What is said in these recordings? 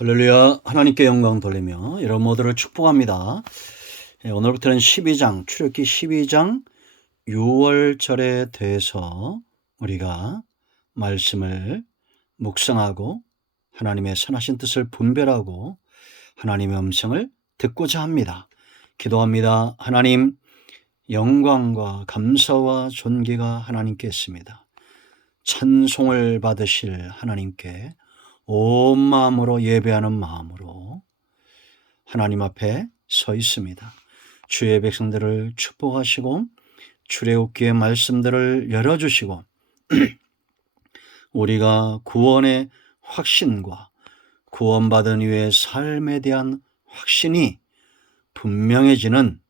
할렐루야. 하나님께 영광 돌리며 여러분 모두를 축복합니다. 오늘부터는 12장 출애굽기 12장 6월절에 대해서 우리가 말씀을 묵상하고 하나님의 선하신 뜻을 분별하고 하나님의 음성을 듣고자 합니다. 기도합니다. 하나님, 영광과 감사와 존귀가 하나님께 있습니다. 찬송을 받으실 하나님께 온 마음으로 예배하는 마음으로 하나님 앞에 서 있습니다. 주의 백성들을 축복하시고 출애굽기의 말씀들을 열어주시고 우리가 구원의 확신과 구원받은 이후의 삶에 대한 확신이 분명해지는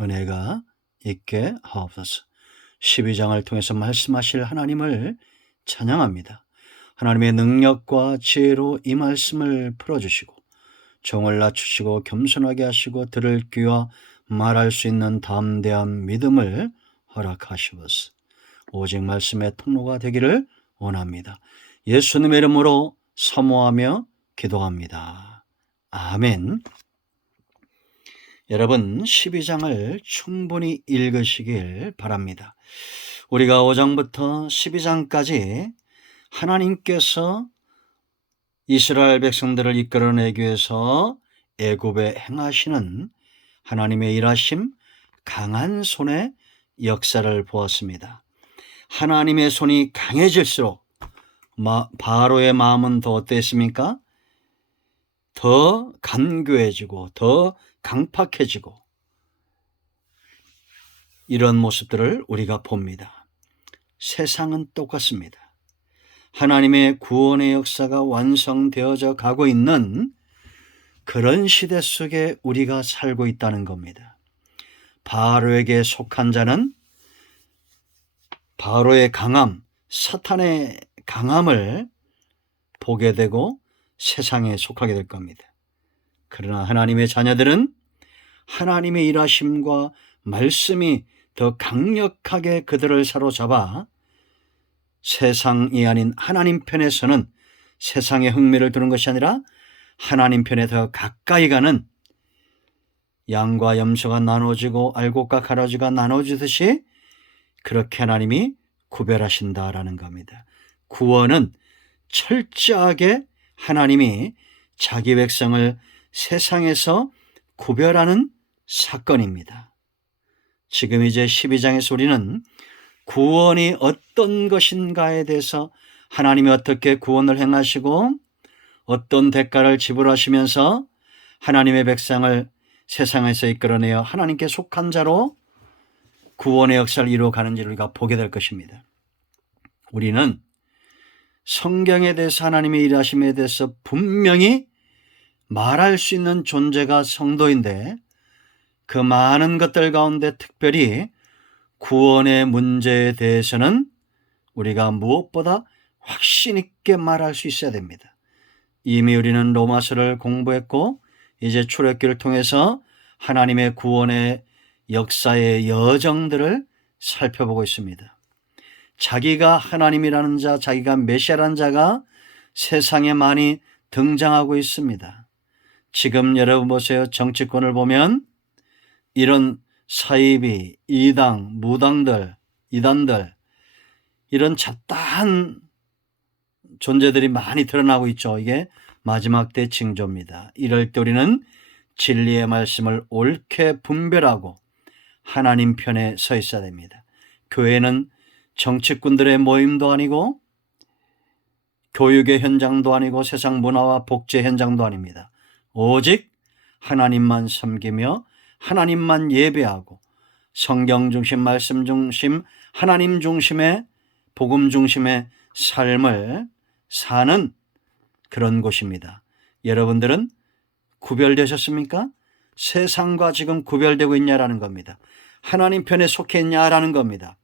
은혜가 있게 하옵소서. 12장을 통해서 말씀하실 하나님을 찬양합니다. 하나님의 능력과 지혜로 이 말씀을 풀어주시고 종을 낮추시고 겸손하게 하시고 들을 귀와 말할 수 있는 담대한 믿음을 허락하시옵소서. 오직 말씀의 통로가 되기를 원합니다. 예수님의 이름으로 사모하며 기도합니다. 아멘. 여러분, 12장을 충분히 읽으시길 바랍니다. 우리가 5장부터 12장까지 하나님께서 이스라엘 백성들을 이끌어내기 위해서 애굽에 행하시는 하나님의 일하심, 강한 손의 역사를 보았습니다. 하나님의 손이 강해질수록 바로의 마음은 더 어땠습니까? 더 간교해지고 더 강팍해지고 이런 모습들을 우리가 봅니다. 세상은 똑같습니다. 하나님의 구원의 역사가 완성되어져 가고 있는 그런 시대 속에 우리가 살고 있다는 겁니다. 바로에게 속한 자는 바로의 강함, 사탄의 강함을 보게 되고 세상에 속하게 될 겁니다. 그러나 하나님의 자녀들은 하나님의 일하심과 말씀이 더 강력하게 그들을 사로잡아 세상이 아닌 하나님 편에서는 세상에 흥미를 두는 것이 아니라 하나님 편에 더 가까이 가는 양과 염소가 나눠지고 알곡과 가라지가 나눠지듯이 그렇게 하나님이 구별하신다라는 겁니다. 구원은 철저하게 하나님이 자기 백성을 세상에서 구별하는 사건입니다. 지금 이제 12장에서 우리는 구원이 어떤 것인가에 대해서 하나님이 어떻게 구원을 행하시고 어떤 대가를 지불하시면서 하나님의 백성을 세상에서 이끌어내어 하나님께 속한 자로 구원의 역사를 이루어가는지를 우리가 보게 될 것입니다. 우리는 성경에 대해서 하나님의 일하심에 대해서 분명히 말할 수 있는 존재가 성도인데 그 많은 것들 가운데 특별히 구원의 문제에 대해서는 우리가 무엇보다 확신 있게 말할 수 있어야 됩니다. 이미 우리는 로마서를 공부했고 이제 출애굽기를 통해서 하나님의 구원의 역사의 여정들을 살펴보고 있습니다. 자기가 하나님이라는 자, 자기가 메시아라는 자가 세상에 많이 등장하고 있습니다. 지금 여러분 보세요. 정치권을 보면 이런 사이비, 이당, 무당들, 이단들 이런 잡다한 존재들이 많이 드러나고 있죠. 이게 마지막 때 징조입니다. 이럴 때 우리는 진리의 말씀을 옳게 분별하고 하나님 편에 서 있어야 됩니다. 교회는 정치꾼들의 모임도 아니고 교육의 현장도 아니고 세상 문화와 복제 현장도 아닙니다. 오직 하나님만 섬기며 하나님만 예배하고 성경 중심, 말씀 중심, 하나님 중심의 복음 중심의 삶을 사는 그런 곳입니다. 여러분들은 구별되셨습니까? 세상과 지금 구별되고 있냐라는 겁니다. 하나님 편에 속해 있냐라는 겁니다.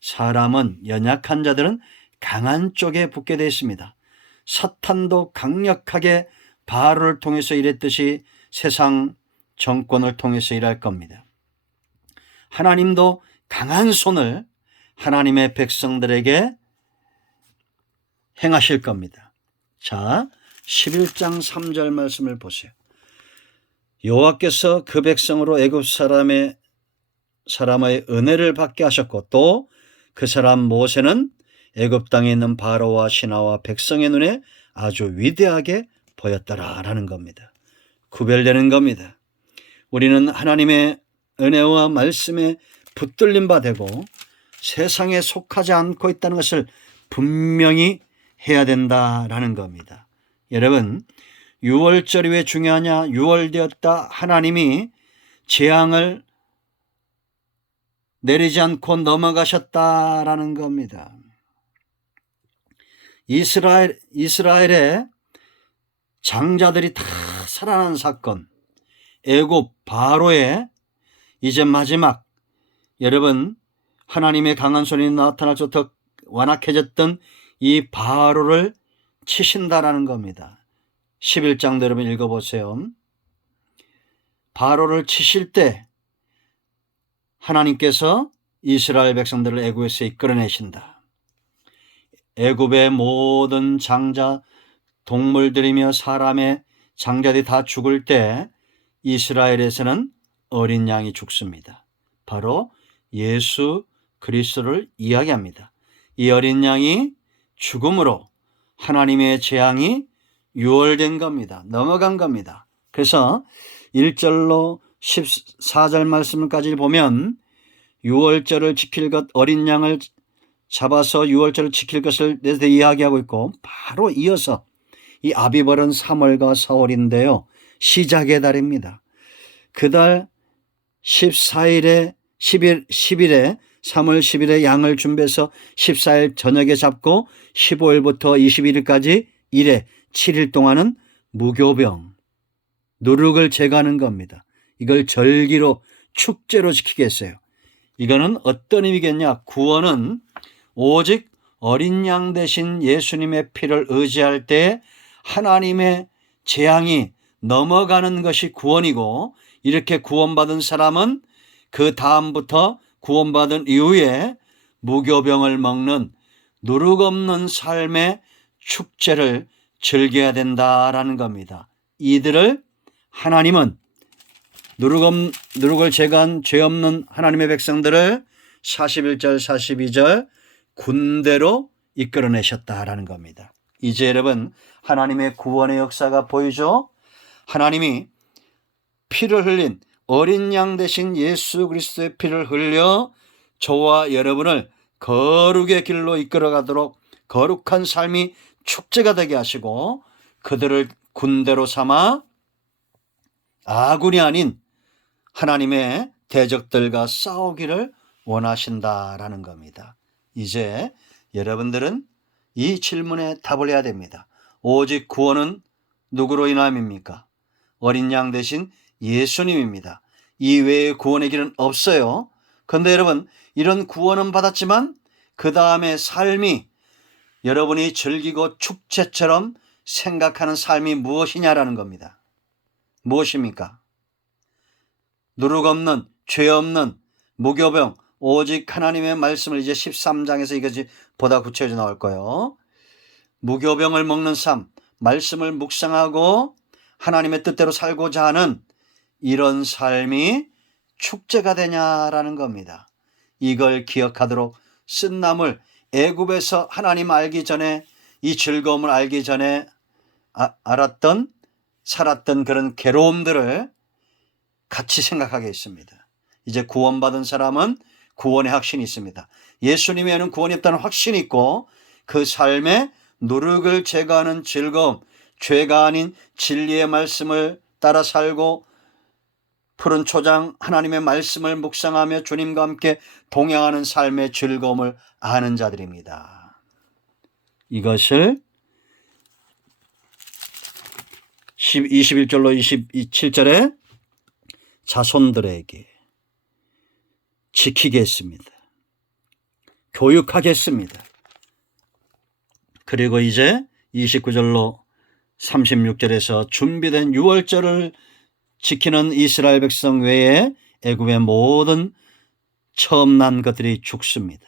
사람은 연약한 자들은 강한 쪽에 붙게 되어 있습니다. 사탄도 강력하게 바로를 통해서 일했듯이 세상 정권을 통해서 일할 겁니다. 하나님도 강한 손을 하나님의 백성들에게 행하실 겁니다. 자, 11장 3절 말씀을 보세요. 여호와께서 그 백성으로 애굽 사람의 은혜를 받게 하셨고 또 그 사람 모세는 애굽 땅에 있는 바로와 신하와 백성의 눈에 아주 위대하게 보였더라라는 겁니다. 구별되는 겁니다. 우리는 하나님의 은혜와 말씀에 붙들림 바 되고 세상에 속하지 않고 있다는 것을 분명히 해야 된다라는 겁니다. 여러분, 유월절이 왜 중요하냐? 유월되었다 하나님이 재앙을 내리지 않고 넘어가셨다라는 겁니다. 이스라엘의 장자들이 다 살아난 사건, 애굽 바로의 이제 마지막, 여러분 하나님의 강한 손이 나타나서 완악해졌던 이 바로를 치신다라는 겁니다. 11장도 여러분 읽어보세요. 바로를 치실 때 하나님께서 이스라엘 백성들을 애굽에서 이끌어내신다. 애굽의 모든 장자, 동물들이며 사람의 장자들이 다 죽을 때 이스라엘에서는 어린 양이 죽습니다. 바로 예수 그리스도를 이야기합니다. 이 어린 양이 죽음으로 하나님의 재앙이 유월된 겁니다. 넘어간 겁니다. 그래서 1절로 14절 말씀까지 보면 유월절을 지킬 것, 어린 양을 잡아서 유월절을 지킬 것을 대해서 이야기하고 있고 바로 이어서 이 아비벌은 3월과 4월인데요. 시작의 달입니다. 그달 14일에 10일에 3월 10일에 양을 준비해서 14일 저녁에 잡고 15일부터 21일까지 7일 동안은 무교병, 누룩을 제거하는 겁니다. 이걸 절기로 축제로 지키겠어요. 이거는 어떤 의미겠냐? 구원은 오직 어린 양 대신 예수님의 피를 의지할 때 하나님의 재앙이 넘어가는 것이 구원이고, 이렇게 구원받은 사람은 그 다음부터 구원받은 이후에 무교병을 먹는 누룩 없는 삶의 축제를 즐겨야 된다라는 겁니다. 이들을 하나님은 누룩을 제거한 죄 없는 하나님의 백성들을 41절 42절 군대로 이끌어내셨다라는 겁니다. 이제 여러분 하나님의 구원의 역사가 보이죠? 하나님이 피를 흘린 어린 양 대신 예수 그리스도의 피를 흘려 저와 여러분을 거룩의 길로 이끌어가도록 거룩한 삶이 축제가 되게 하시고 그들을 군대로 삼아 아군이 아닌 하나님의 대적들과 싸우기를 원하신다라는 겁니다. 이제 여러분들은 이 질문에 답을 해야 됩니다. 오직 구원은 누구로 인함입니까? 어린 양 대신 예수님입니다. 이 외의 구원의 길은 없어요. 그런데 여러분 이런 구원은 받았지만 그 다음에 삶이 여러분이 즐기고 축제처럼 생각하는 삶이 무엇이냐라는 겁니다. 무엇입니까? 누룩 없는, 죄 없는, 무교병, 오직 하나님의 말씀을 이제 13장에서 이것이 보다 구체적으로 나올 거예요. 무교병을 먹는 삶, 말씀을 묵상하고 하나님의 뜻대로 살고자 하는 이런 삶이 축제가 되냐라는 겁니다. 이걸 기억하도록 쓴나물, 애굽에서 하나님 알기 전에 이 즐거움을 알기 전에 알았던 살았던 그런 괴로움들을 같이 생각하게 있습니다. 이제 구원받은 사람은 구원의 확신이 있습니다. 예수님에는 구원이 없다는 확신이 있고 그 삶에 누룩을 제거하는 즐거움, 죄가 아닌 진리의 말씀을 따라 살고 푸른 초장 하나님의 말씀을 묵상하며 주님과 함께 동행하는 삶의 즐거움을 아는 자들입니다. 이것을 21절로 27절에 자손들에게 지키겠습니다. 교육하겠습니다. 그리고 이제 29절로 36절에서 준비된 유월절을 지키는 이스라엘 백성 외에 애굽의 모든 처음 난 것들이 죽습니다.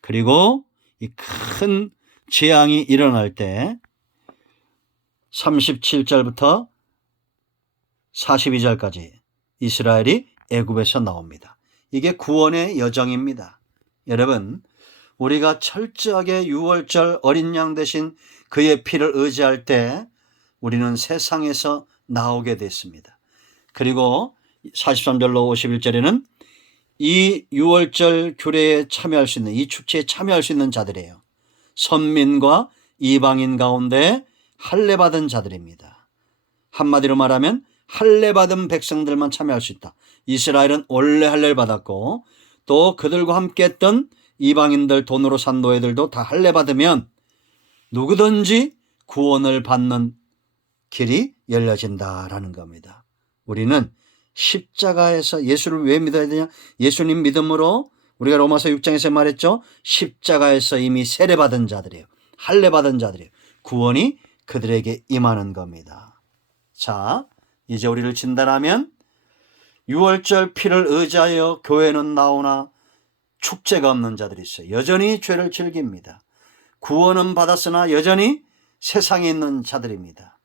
그리고 이 큰 재앙이 일어날 때 37절부터 42절까지 이스라엘이 애굽에서 나옵니다. 이게 구원의 여정입니다. 여러분, 우리가 철저하게 유월절 어린 양 대신 그의 피를 의지할 때 우리는 세상에서 나오게 됐습니다. 그리고 43절로 51절에는 이 유월절 규례에 참여할 수 있는, 이 축제에 참여할 수 있는 자들이에요. 선민과 이방인 가운데 할례받은 자들입니다. 한마디로 말하면 할례받은 백성들만 참여할 수 있다. 이스라엘은 원래 할례를 받았고 또 그들과 함께 했던 이방인들, 돈으로 산 노예들도 다 할례받으면 누구든지 구원을 받는 길이 열려진다라는 겁니다. 우리는 십자가에서 예수를 왜 믿어야 되냐? 예수님 믿음으로 우리가 로마서 6장에서 말했죠. 십자가에서 이미 세례받은 자들이에요. 할례받은 자들이에요. 구원이 그들에게 임하는 겁니다. 자, 이제 우리를 진단하면 유월절 피를 의지하여 교회는 나오나 축제가 없는 자들이 있어요. 여전히 죄를 즐깁니다. 구원은 받았으나 여전히 세상에 있는 자들입니다.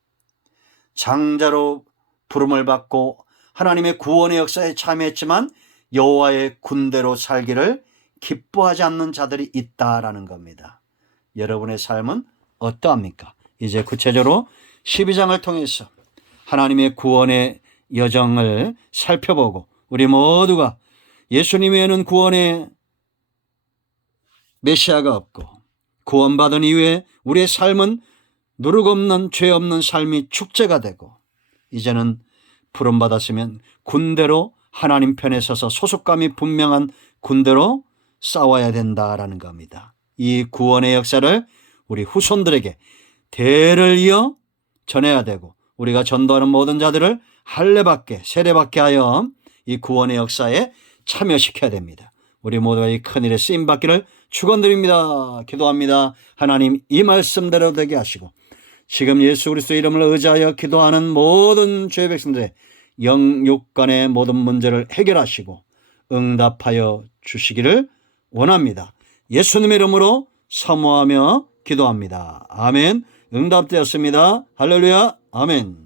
장자로 부름을 받고 하나님의 구원의 역사에 참여했지만 여호와의 군대로 살기를 기뻐하지 않는 자들이 있다라는 겁니다. 여러분의 삶은 어떠합니까? 이제 구체적으로 12장을 통해서 하나님의 구원의 여정을 살펴보고 우리 모두가 예수님 외에는 구원의 메시아가 없고 구원받은 이후에 우리의 삶은 누룩 없는 죄 없는 삶이 축제가 되고 이제는 부름받았으면 군대로 하나님 편에 서서 소속감이 분명한 군대로 싸워야 된다라는 겁니다. 이 구원의 역사를 우리 후손들에게 대를 이어 전해야 되고 우리가 전도하는 모든 자들을 할례받게 세례받게 하여 이 구원의 역사에 참여시켜야 됩니다. 우리 모두가 이 큰일에 쓰임받기를 축원드립니다. 기도합니다. 하나님, 이 말씀대로 되게 하시고 지금 예수 그리스도의 이름을 의지하여 기도하는 모든 죄의 백성들의 영육간의 모든 문제를 해결하시고 응답하여 주시기를 원합니다. 예수님의 이름으로 사모하며 기도합니다. 아멘. 응답되었습니다. 할렐루야. 아멘.